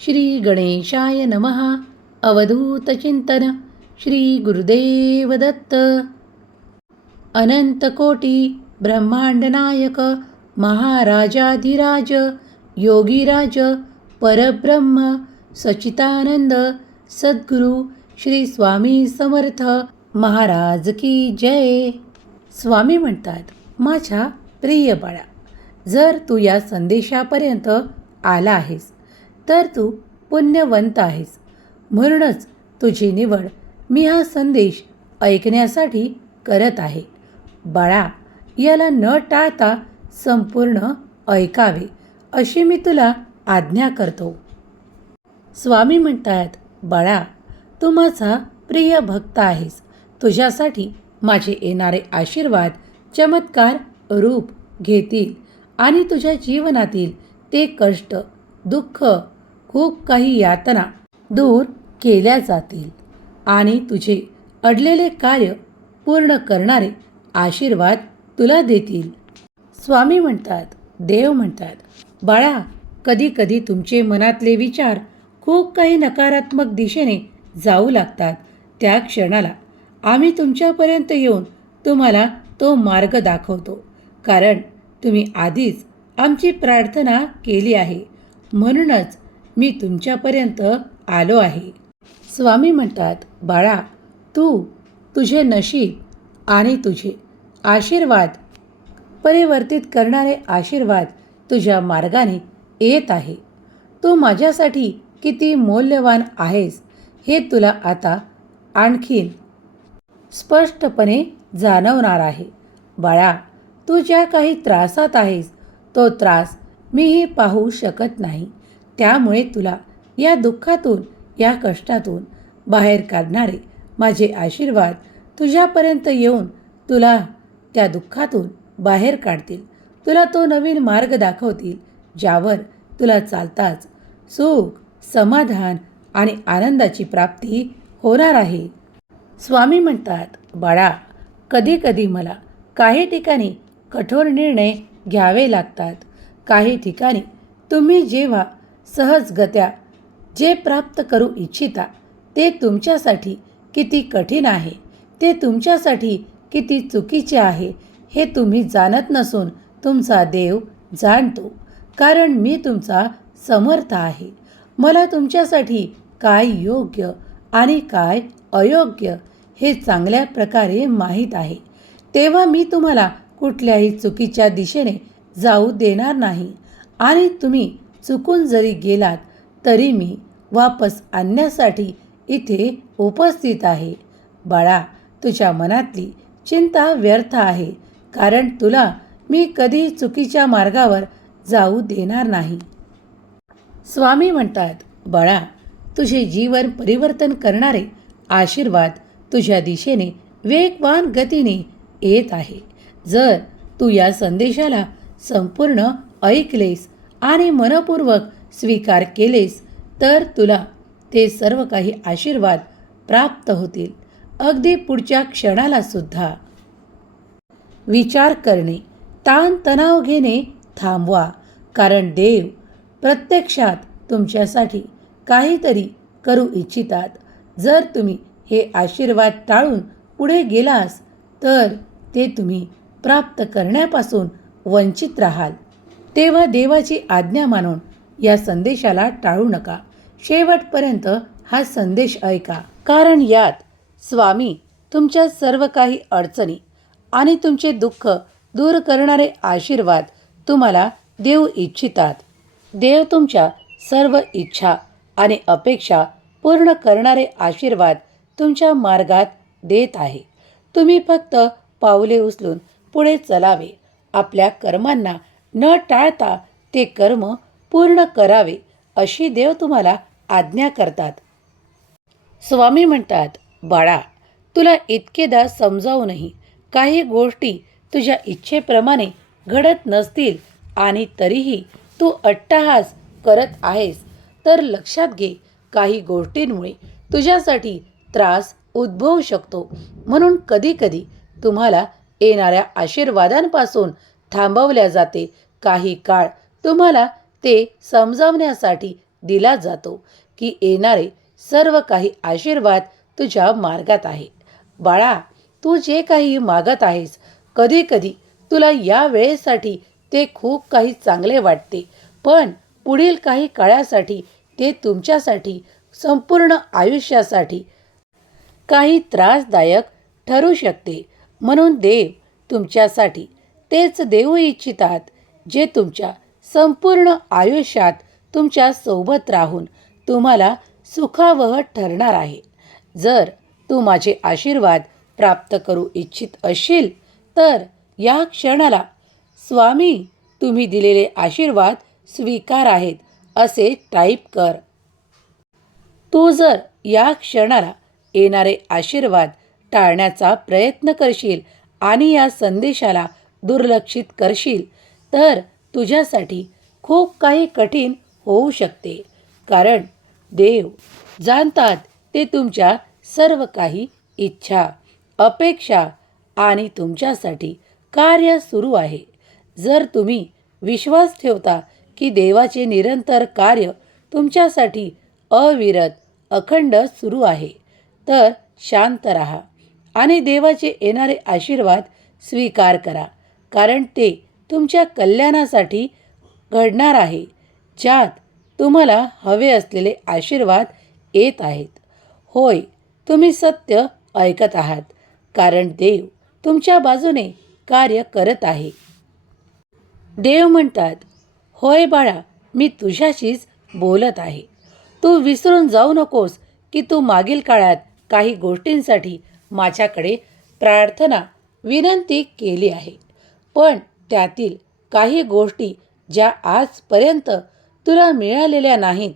श्री गणेशाय नमः. अवधूतचिंतन श्री गुरुदेव दत्त अनंतकोटी ब्रह्मांडनायक महाराजाधिराज योगीराज परब्रह्म सचितानंद सद्गुरू श्री स्वामी समर्थ महाराज की जय. स्वामी म्हणतात माझ्या प्रिय बाळा जर तू या संदेशापर्यंत आला आहेस तर तू पुण्यवंत आहेस. म्हणूनच तुझी निवड मी हा संदेश ऐकण्यासाठी करत आहे. बाळा याला न टाळता संपूर्ण ऐकावे अशी मी तुला आज्ञा करतो. स्वामी म्हणतात बाळा तू माझा प्रिय भक्त आहेस. तुझ्यासाठी माझे येणारे आशीर्वाद चमत्कार रूप घेतील आणि तुझ्या जीवनातील ते कष्ट दुःख खूप काही यातना दूर केल्या जातील आणि तुझे अडलेले कार्य पूर्ण करणारे आशीर्वाद तुला देतील. स्वामी म्हणतात देव म्हणतात बाळा कधी कधी तुमचे मनातले विचार खूप काही नकारात्मक दिशेने जाऊ लागतात. त्या क्षणाला आम्ही तुमच्यापर्यंत येऊन तुम्हाला तो मार्ग दाखवतो. कारण तुम्ही आधीच आमची प्रार्थना केली आहे. म्हणूनच मी तुमच्यापर्यंत आलो आहे. स्वामी म्हणतात बाळा तू तुझे नशीब आणि तुझे आशीर्वाद परिवर्तित करणारे आशीर्वाद तुझ्या मार्गाने येत आहे. तू माझ्यासाठी किती मौल्यवान आहेस हे तुला आता आणखीन स्पष्टपणे जाणवणार आहे. बाळा तू ज्या काही त्रासात आहेस तो त्रास मीही पाहू शकत नाही. त्यामुळे तुला या दुःखातून या कष्टातून बाहेर काढणारे माझे आशीर्वाद तुझ्यापर्यंत येऊन तुला त्या दुःखातून बाहेर काढतील. तुला तो नवीन मार्ग दाखवतील ज्यावर तुला चालताच सुख समाधान आणि आनंदाची प्राप्ती होणार आहे. स्वामी म्हणतात बाळा कधी कधी मला काही ठिकाणी कठोर निर्णय घ्यावे लागतात. काही ठिकाणी तुम्ही जेव्हा सहजगत्या जे प्राप्त करू इच्छिता ते तुमच्यासाठी किती कठीण आहे ते तुमच्यासाठी किती चुकीचे आहे हे तुम्ही जाणत नसून तुमचा देव जाणतो कारण मी तुमचा समर्थ आहे. मला तुमच्यासाठी काय योग्य आणि काय अयोग्य हे चांगल्या प्रकारे माहीत आहे. तेव्हा मी तुम्हाला कुठल्याही चुकीच्या दिशेने जाऊ देणार नाही आणि तुम्ही चुकून जरी गेलात तरी मी वापस आणण्यासाठी इथे उपस्थित आहे. बाळा तुझ्या मनातली चिंता व्यर्थ आहे कारण तुला मी कधी चुकीच्या मार्गावर जाऊ देणार नाही. स्वामी म्हणतात बाळा तुझे जीवन परिवर्तन करणारे आशीर्वाद तुझ्या दिशेने वेगवान गतीने येत आहे. जर तू या संदेशाला संपूर्ण ऐकलेस आणि मनपूर्वक स्वीकार केलेस तर तुला ते सर्व काही आशीर्वाद प्राप्त होतील. अगदी पुढच्या क्षणाला सुद्धा. विचार करणे ताणतणाव घेणे थांबवा कारण देव प्रत्यक्षात तुमच्यासाठी काहीतरी करू इच्छितात. जर तुम्ही हे आशीर्वाद टाळून पुढे गेलास तर ते तुम्ही प्राप्त करण्यापासून वंचित राहाल. तेव्हा देवाची आज्ञा मानून या संदेशाला टाळू नका. शेवटपर्यंत हा संदेश ऐका. कारण यात स्वामी तुमच्या सर्व काही अडचणी आणि तुमचे दुःख दूर करणारे आशीर्वाद तुम्हाला देऊ इच्छितात. देव तुमच्या सर्व इच्छा आणि अपेक्षा पूर्ण करणारे आशीर्वाद तुमच्या मार्गात देत आहे. तुम्ही फक्त पावले उचलून पुढे चलावे. आपल्या कर्मांना न टाळता ते कर्म पूर्ण करावे अशी देव तुम्हाला आज्ञा करतात. स्वामी म्हणतात बाळा तुला इतकेदा समजावूनही काही गोष्टी तुझ्या इच्छेप्रमाणे घडत नसतील आणि तरीही तू अट्टाहास करत आहेस तर लक्षात घे काही गोष्टींमुळे तुझ्यासाठी त्रास उद्भवू शकतो. म्हणून कधीकधी तुम्हाला येणाऱ्या आशीर्वादांपासून थांबवल्या जाते काही काळ तुम्हाला ते समजावण्यासाठी दिला जातो की येणारे सर्व काही आशीर्वाद तुझ्या मार्गात आहे. बाळा तू जे काही मागत आहेस कधी कधी तुला या वेळेसाठी ते खूप काही चांगले वाटते. पण पुढील काही काळासाठी ते तुमच्यासाठी संपूर्ण आयुष्यासाठी काही त्रासदायक ठरू शकते. म्हणून देव तुमच्यासाठी तेच देऊ इच्छितात. जे तुमच्या संपूर्ण आयुष्यात तुमच्यासोबत राहून तुम्हाला सुखावह ठरणार आहे. जर तू माझे आशीर्वाद प्राप्त करू इच्छित असशील तर या क्षणाला स्वामी तुम्ही दिलेले आशीर्वाद स्वीकार आहेत असे टाईप कर. तू जर या क्षणाला येणारे आशीर्वाद टाळण्याचा प्रयत्न करशील आणि या संदेशाला दुर्लक्षित करशील तर तुझ्यासाठी खूप काही कठीण होऊ शकते. कारण देव जाणतात ते तुमच्या सर्व काही इच्छा अपेक्षा आणि तुमच्यासाठी कार्य सुरू आहे. जर तुम्ही विश्वास ठेवता की देवाचे निरंतर कार्य तुमच्यासाठी अविरत अखंड सुरू आहे तर शांत राहा आणि देवाचे येणारे आशीर्वाद स्वीकार करा. कारण ते तुमच्या कल्याणासाठी घडणार आहे ज्यात तुम्हाला हवे असलेले आशीर्वाद येत आहेत. होय तुम्ही सत्य ऐकत आहात कारण देव तुमच्या बाजूने कार्य करत आहे. देव म्हणतात होय बाळा मी तुझ्याशीच बोलत आहे. तू विसरून जाऊ नकोस की तू मागील काळात काही गोष्टींसाठी माझ्याकडे प्रार्थना विनंती केली आहे. पण त्यातील काही गोष्टी ज्या आजपर्यंत तुला मिळालेल्या नाहीत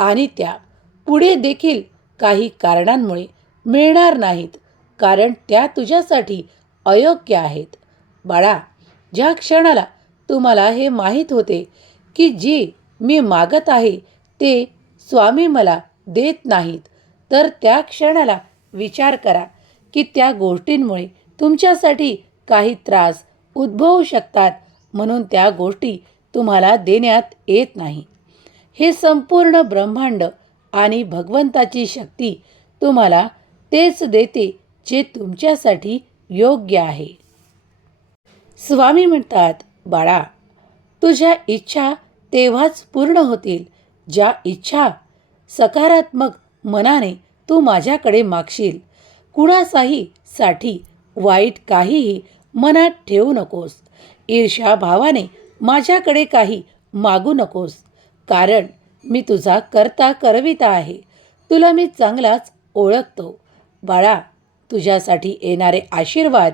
आणि त्या पुढे देखील काही कारणांमुळे मिळणार नाहीत कारण त्या तुझ्यासाठी अयोग्य आहेत. बाळा ज्या क्षणाला तुम्हाला हे माहीत होते की जे मी मागत आहे ते स्वामी मला देत नाहीत तर त्या क्षणाला विचार करा की त्या गोष्टींमुळे तुमच्यासाठी काही त्रास उद्भवू शकतात म्हणून त्या गोष्टी तुम्हाला देण्यात येत नाही. हे संपूर्ण ब्रह्मांड आणि भगवंताची शक्ती तुम्हाला तेच देते जे तुमच्यासाठी योग्य आहे. स्वामी म्हणतात बाळा तुझ्या इच्छा तेव्हाच पूर्ण होतील. ज्या इच्छा सकारात्मक मनाने तू माझ्याकडे मागशील कुणाचाही साठी वाईट काहीही मनात ठेवू नकोस. ईर्ष्या भावाने माझ्याकडे काही मागू नकोस. कारण मी तुझा करता करविता आहे. तुला मी चांगलाच ओळखतो. बाळा तुझ्यासाठी येणारे आशीर्वाद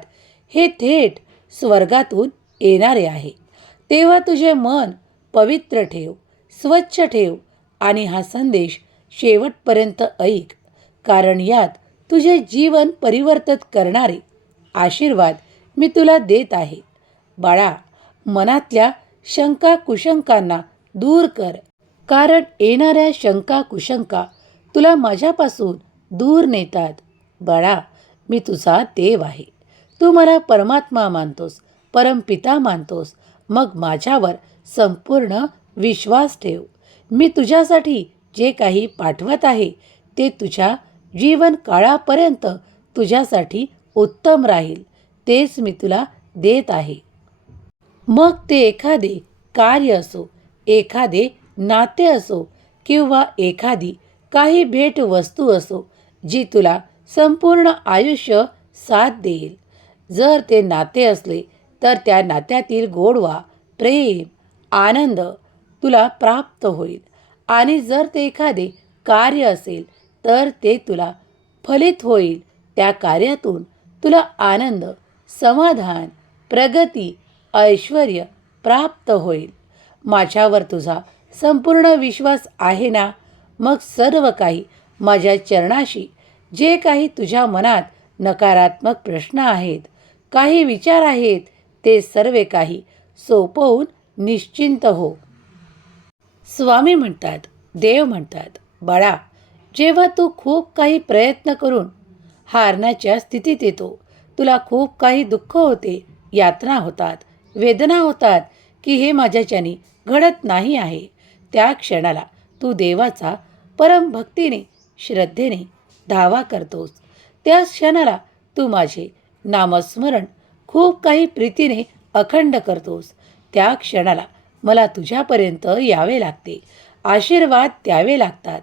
हे थेट स्वर्गातून येणारे आहे. तेव्हा तुझे मन पवित्र ठेव स्वच्छ ठेव आणि हा संदेश शेवटपर्यंत ऐक. कारण यात तुझे जीवन परिवर्तित करणारे आशीर्वाद मी तुला देत आहे. बाळा मनातल्या शंका कुशंकांना दूर कर. कारण येणाऱ्या शंका कुशंका तुला माझ्यापासून दूर नेतात. बाळा मी तुझा देव आहे. तू मला परमात्मा मानतोस परमपिता मानतोस. मग माझ्यावर संपूर्ण विश्वास ठेव. मी तुझ्यासाठी जे काही पाठवत आहे ते तुझ्या जीवन काळापर्यंत तुझ्यासाठी उत्तम राहील. तेच मी तुला देत आहे. मग ते एखादे कार्य असो एखादे नाते असो किंवा एखादी काही भेट वस्तू असो जी तुला संपूर्ण आयुष्य साथ देईल. जर ते नाते असले तर त्या नात्यातील गोडवा प्रेम आनंद तुला प्राप्त होईल. आणि जर ते एखादे कार्य असेल तर ते तुला फलित होईल. त्या कार्यातून तुला आनंद समाधान प्रगती ऐश्वर प्राप्त होईल. माझ्यावर तुझा संपूर्ण विश्वास आहे ना? मग सर्व काही माझ्या चरणाशी जे काही तुझ्या मनात नकारात्मक प्रश्न आहेत काही विचार आहेत ते सर्व काही सोपवून निश्चिंत हो. स्वामी म्हणतात देव म्हणतात बाळा जेव्हा तू खूप काही प्रयत्न करून हारण्याच्या स्थितीत येतो तुला खूप काही दुःख होते यातना होतात वेदना होतात की हे माझ्याच्यानी घडत नाही आहे. त्या क्षणाला तू देवाचा परमभक्तीने श्रद्धेने धावा करतोस. त्या क्षणाला तू माझे नामस्मरण खूप काही प्रीतीने अखंड करतोस. त्या क्षणाला मला तुझ्यापर्यंत यावे लागते आशीर्वाद द्यावे लागतात.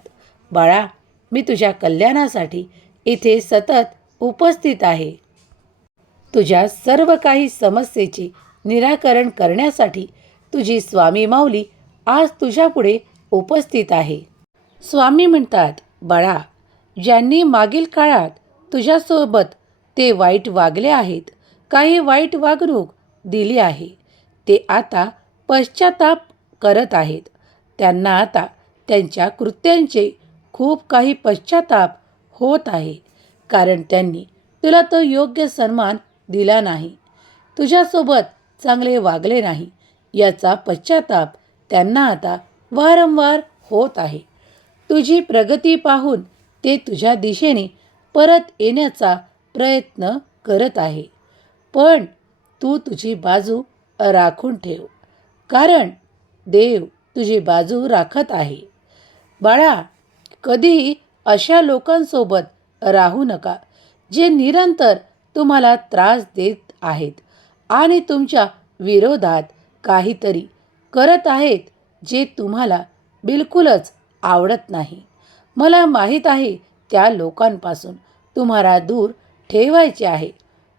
बाळा मी तुझ्या कल्याणासाठी इथे सतत उपस्थित आहे. तुझ्या सर्व काही समस्येचे निराकरण करण्यासाठी तुझी स्वामी माऊली आज तुझ्यापुढे उपस्थित आहे. स्वामी म्हणतात बाळा ज्यांनी मागील काळात तुझ्यासोबत ते वाईट वागले आहेत काही वाईट वागणूक दिली आहे ते आता पश्चाताप करत आहेत. त्यांना आता त्यांच्या कृत्यांचे खूप काही पश्चाताप होत आहे कारण त्यांनी तुला तो योग्य सन्मान दिला नाही. तुझ्यासोबत चांगले वागले नाही. याचा पश्चाताप त्यांना आता वारंवार होत आहे. तुझी प्रगती पाहून ते तुझ्या दिशेने परत येण्याचा प्रयत्न करत आहे. पण तू तुझी बाजू राखून ठेव. कारण देव तुझी बाजू राखत आहे. बाळा कधीही अशा लोकांसोबत राहू नका जे निरंतर तुम्हाला त्रास देत आहेत आणि तुमच्या विरोधात काहीतरी करत आहेत जे तुम्हाला बिलकुलच आवडत नाही. मला माहीत आहे त्या लोकांपासून तुम्हाला दूर ठेवायचे आहे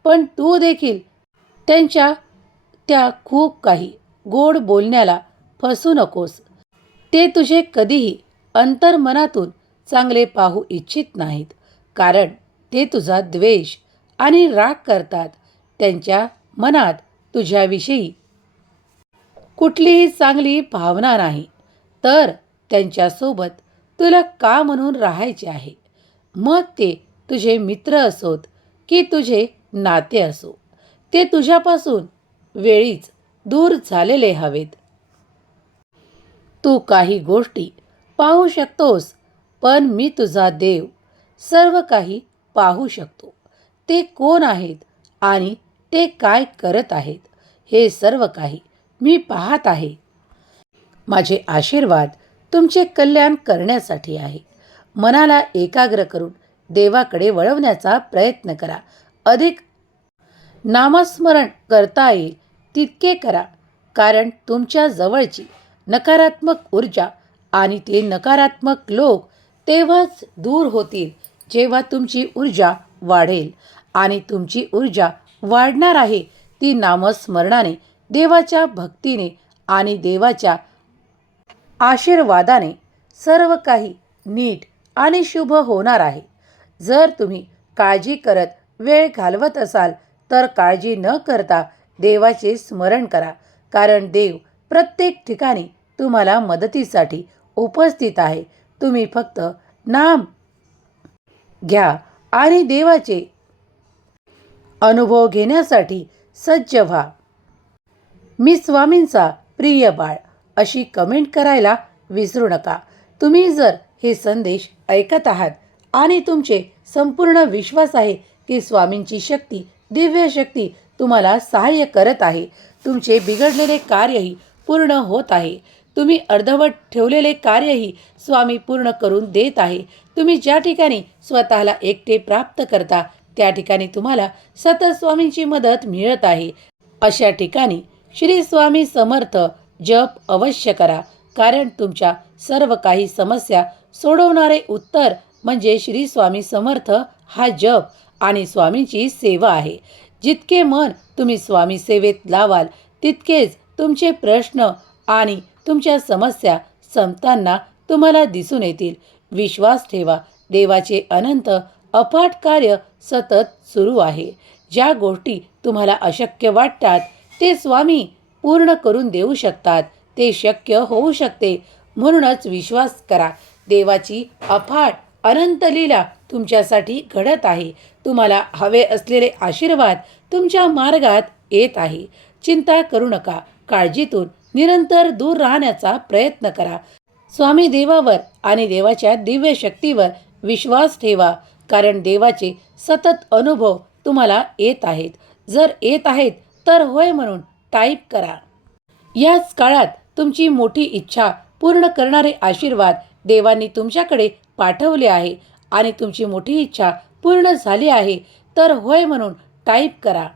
पण तू देखील त्यांच्या त्या खूप काही गोड बोलण्याला फसू नकोस. ते तुझे कधीही अंतर्मनातून चांगले पाहू इच्छित नाहीत कारण ते तुझा द्वेष आणि राग करतात. त्यांच्या मनात तुझ्याविषयी कुठलीही चांगली भावना नाही. तर त्यांच्यासोबत तुला का म्हणून राहायचे आहे? मग ते तुझे मित्र असोत की तुझे नाते असो? ते तुझ्यापासून वेळीच दूर झालेले हवेत. तू काही गोष्टी पाहू शकतोस पण मी तुझा देव सर्व काही पाहू शकतो. ते कोण आहेत आणि ते काय करत आहेत हे सर्व काही मी पाहत आहे. माझे आशीर्वाद तुमचे कल्याण करण्यासाठी आहे. मनाला एकाग्र करून देवाकडे वळवण्याचा प्रयत्न करा. अधिक नामस्मरण करता येईल तितके करा कारण तुमच्या जवळची नकारात्मक ऊर्जा आणि ते नकारात्मक लोक तेव्हाच दूर होतील जेव्हा तुमची ऊर्जा वाढेल. आणि तुमची ऊर्जा वाढणार आहे ती नामस्मरणाने देवाच्या भक्तीने आणि देवाच्या आशीर्वादाने सर्व काही नीट आणि शुभ होणार आहे. जर तुम्ही काळजी करत वेळ घालवत असाल तर काळजी न करता देवाचे स्मरण करा कारण देव प्रत्येक ठिकाणी तुम्हाला मदतीसाठी उपस्थित आहे. तुम्ही फक्त नाम घ्या आणि देवाचे अनुभव घेण्यासाठी सज्ज व्हा. मी स्वामींचा प्रिय बाळ अशी कमेंट करायला विसरू नका. तुम्ही जर हे संदेश ऐकत आहात आणि तुमचे संपूर्ण विश्वास आहे की स्वामींची शक्ती दिव्य शक्ती तुम्हाला सहाय्य करत आहे तुमचे बिघडलेले कार्यही पूर्ण होत आहे. तुम्ही अर्धवट ठेवलेले कार्यही स्वामी पूर्ण करून देत आहे. तुम्ही ज्या ठिकाणी स्वतःला एकटे प्राप्त करता त्या ठिकाणी तुम्हाला सतत स्वामींची मदत मिळत आहे. अशा ठिकाणी श्री स्वामी समर्थ जप अवश्य करा कारण तुमच्या सर्व काही समस्या सोडवणारे उत्तर म्हणजे श्री स्वामी समर्थ हा जप आणि स्वामींची सेवा आहे. जितके मन तुम्ही स्वामी सेवेत लावाल तितकेच तुमचे प्रश्न आणि तुमच्या समस्या संपताना तुम्हाला दिसून येतील. विश्वास ठेवा. देवाचे अनंत अफाट कार्य सतत सुरू आहे. ज्या गोष्टी तुम्हाला अशक्य वाटतात ते स्वामी पूर्ण करून देऊ शकतात. ते शक्य होऊ शकते. म्हणूनच विश्वास करा. देवाची अफाट अनंत लीला तुमच्यासाठी घडत आहे. तुम्हाला हवे असलेले आशीर्वाद तुमच्या मार्गात येत आहे. चिंता करू नका. काळजीतून निरंतर दूर राहण्याचा प्रयत्न करा. स्वामी देवावर आणि देवाच्या दिव्य शक्तीवर विश्वास ठेवा. कारण देवाचे सतत अनुभव तुम्हाला येत आहेत. जर येत आहेत तर होय म्हणून टाईप करा. याच काळात तुमची मोठी इच्छा पूर्ण करणारे आशीर्वाद देवांनी तुमच्याकडे पाठवले आहे आणि तुमची मोठी इच्छा पूर्ण झाली आहे तर होय म्हणून टाईप करा.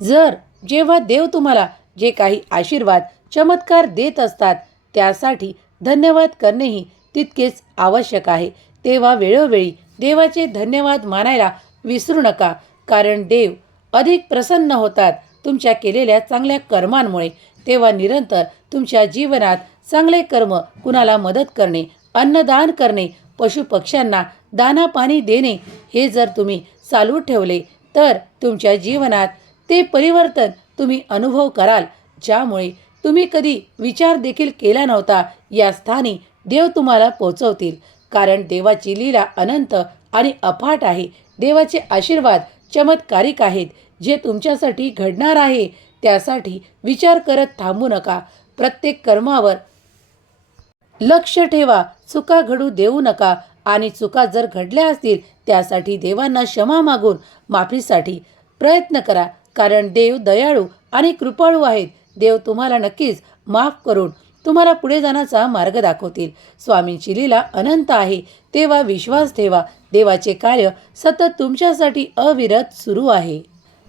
जर जेव्हा देव तुम्हाला जे काही आशीर्वाद चमत्कार देत असतात त्यासाठी धन्यवाद करणेही तितकेच आवश्यक आहे. तेव्हा वेळोवेळी देवाचे धन्यवाद मानायला विसरू नका. कारण देव अधिक प्रसन्न होतात तुमच्या केलेल्या चांगल्या कर्मांमुळे. तेव्हा निरंतर तुमच्या जीवनात चांगले कर्म कुणाला मदत करणे अन्नदान करणे पशुपक्ष्यांना दाना पाणी देणे हे जर तुम्ही चालू ठेवले तर तुमच्या जीवनात ते परिवर्तन तुम्ही अनुभव कराल. ज्यामुळे तुम्ही कधी विचार देखील केला नव्हता. या स्थानी देव तुम्हाला पोचवतील. कारण देवाची लीला अनंत आणि अफाट आहे. देवाचे आशीर्वाद चमत्कारिक आहेत. जे तुमच्यासाठी घडणार आहे त्यासाठी विचार करत थांबू नका. प्रत्येक कर्मावर लक्ष ठेवा. चुका घडू देऊ नका आणि चुका जर घडल्या असतील त्यासाठी देवांना क्षमा मागून माफीसाठी प्रयत्न करा. कारण देव दयाळू आणि कृपाळू आहेत. देव तुम्हाला नक्कीच माफ करून तुम्हाला पुढे जाण्याचा मार्ग दाखवतील. स्वामींची लीला अनंत आहे. तेव्हा विश्वास ठेवा. देवाचे कार्य सतत तुमच्यासाठी अविरत सुरू आहे.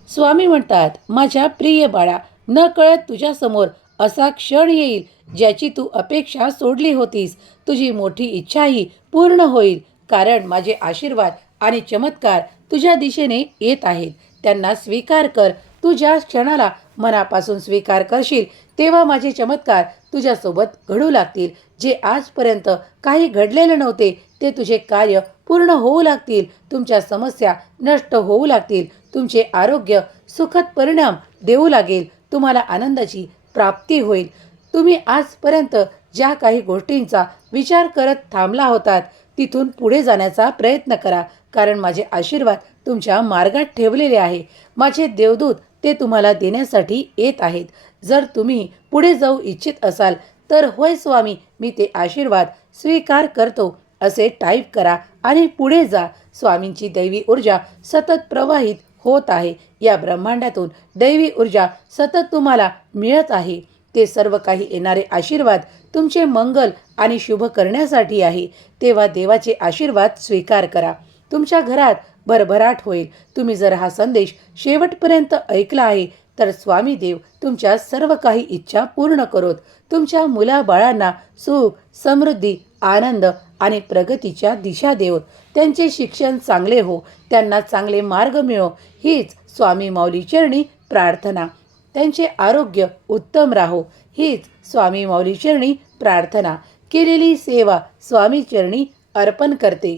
स्वामी म्हणतात माझ्या प्रिय बाळा न कळत तुझ्यासमोर असा क्षण येईल ज्याची तू अपेक्षा सोडली होतीस. तुझी मोठी इच्छाही पूर्ण होईल. कारण माझे आशीर्वाद आणि चमत्कार तुझ्या दिशेने येत आहेत. त्यांना स्वीकार कर. तू ज्या क्षणाला मनापासून स्वीकार करशील तेव्हा माझे चमत्कार तुझ्यासोबत घडू लागतील. जे आजपर्यंत काही घडलेले नव्हते ते तुझे कार्य पूर्ण होऊ लागतील. तुमच्या समस्या नष्ट होऊ लागतील. तुमचे आरोग्य सुखद परिणाम देऊ लागेल. तुम्हाला आनंदाची प्राप्ती होईल. तुम्ही आजपर्यंत ज्या काही गोष्टींचा विचार करत थांबला होतात तिथून पुढे जाण्याचा प्रयत्न करा. कारण माझे आशीर्वाद तुमच्या मार्गात ठेवलेले आहे. माझे देवदूत ते तुम्हाला देण्यासाठी येत आहेत. जर तुम्ही पुढे जाऊ इच्छित असाल तर होय स्वामी मी ते आशीर्वाद स्वीकार करतो असे टाईप करा आणि पुढे जा. स्वामींची दैवी ऊर्जा सतत प्रवाहित होत आहे. या ब्रह्मांडातून दैवी ऊर्जा सतत तुम्हाला मिळत आहे. ते सर्व काही येणारे आशीर्वाद तुमचे मंगल आणि शुभ करण्यासाठी आहे. तेव्हा देवाचे आशीर्वाद स्वीकार करा. तुमच्या घरात भरभराट होईल. तुम्ही जर हा संदेश शेवटपर्यंत ऐकला आहे तर स्वामी देव तुमच्या सर्व काही इच्छा पूर्ण करोत. तुमच्या मुलाबाळांना सुख समृद्धी आनंद आणि प्रगतीच्या दिशा देवत त्यांचे शिक्षण चांगले हो त्यांना चांगले मार्ग मिळो. हीच स्वामी माऊली चरणी प्रार्थना. त्यांचे आरोग्य उत्तम राहो. हीच स्वामी माऊली चरणी प्रार्थना. केलेली सेवा स्वामी चरणी अर्पण करते.